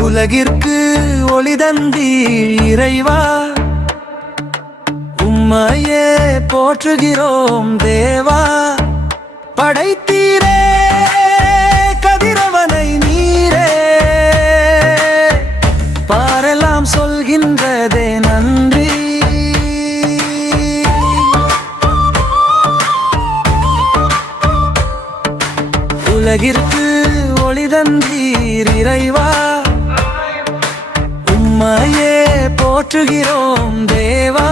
உலகிற்கு ஒளிதந்தி இறைவா. உம்மையே போற்றுகிறோம் தேவா. படைத்தீரே கதிரவனை நீரே. பாரெல்லாம் சொல்கின்றதே நன்றி. உலகிற்கு ஒளிதந்தீர் இறைவா உம்மையே போற்றுகிறோம் தேவா.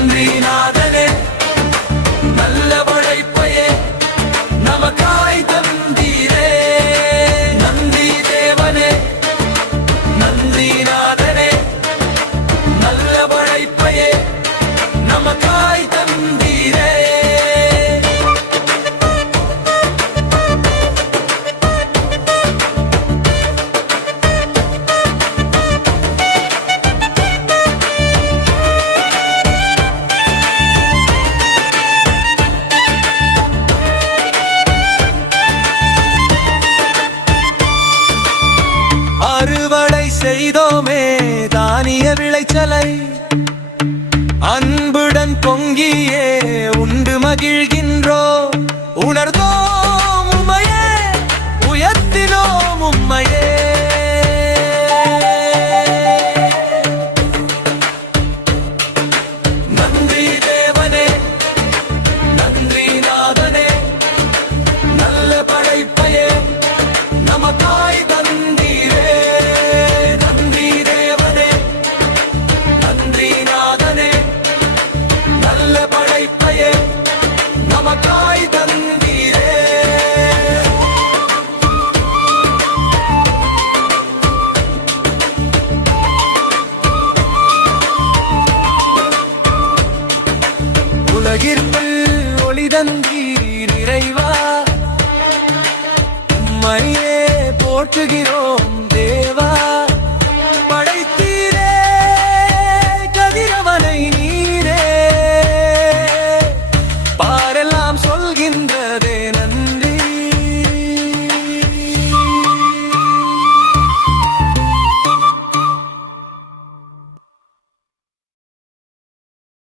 நன்றி நாதனே செய்தோமே தானிய விளைச்சலை. அன்புடன் பொங்கியே உண்டு மகிழ்கின்றோ. உணர்ந்தோம் உமையே உயர்த்தினோம் உம்மையே. உலகிற்கு ஒளிதந்தீர் இறைவா உம்மையே போற்றுகிறோம்.